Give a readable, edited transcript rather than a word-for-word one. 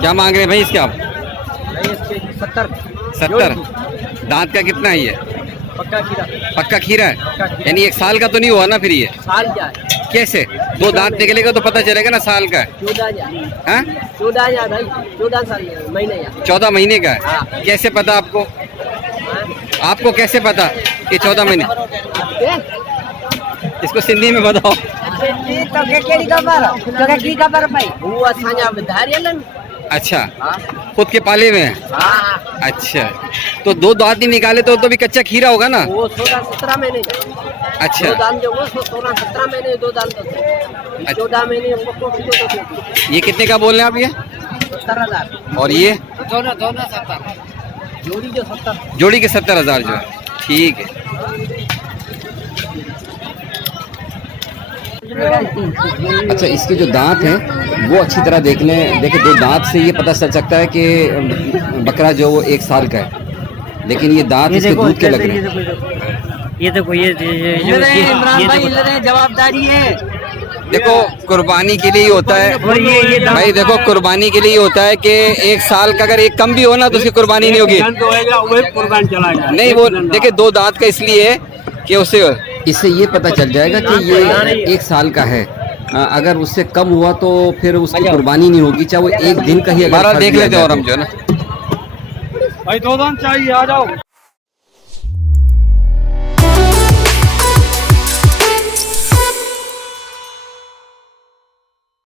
क्या मांग रहे हैं भाई इसके आप? 70। दांत का कितना है ये? पक्का खीरा। पक्का खीरा है, यानी 1 साल का तो नहीं हुआ ना फिर ये? साल क्या है? कैसे 2 दांत निकलेगा तो पता चलेगा ना साल का है? 14 हजार भाई, 14 साल महीने या 14 महीने का है। हाँ। कैसे पता आपको? आपको कैसे पता कि 14 महीने? इसको सिंधी में बताओ। अच्छा, खुद के पाले में है। अच्छा, तो 2 दांत नहीं निकाले तो भी कच्चा खीरा होगा ना? वो 16-17 महीने का। अच्छा, 2 दांत जो 16-17 महीने 2 दांत 14 महीने। ये कितने का बोल रहे हैं आप ये? 70,000। और ये दोनों 70। जोड़ी जो 70। जोड़ी के 70,000 जो है। ठीक है। अच्छा, इसके जो दांत हैं वो अच्छी तरह देखे 2 दांत से ये पता चल सकता है कि बकरा जो वो 1 साल का है, लेकिन ये दांत इसके दूध के लग रहे हैं। ये देखो ये जवाबदारी है। देखो कुर्बानी के लिए ही होता है भाई, देखो कुर्बानी के लिए ही होता है कि 1 साल का अगर एक कम भी हो ना तो उसकी कुर्बानी नहीं होगी। नहीं, वो देखिए 2 दांत का इसलिए है कि इससे ये पता चल जाएगा कि ये 1 साल का है। अगर उससे कम हुआ तो फिर उसकी कुर्बानी नहीं होगी, चाहे वो 1 दिन का ही अगर देख लेते हैं। और हम जो है ना भाई 2 दांत चाहिए, आ जाओ।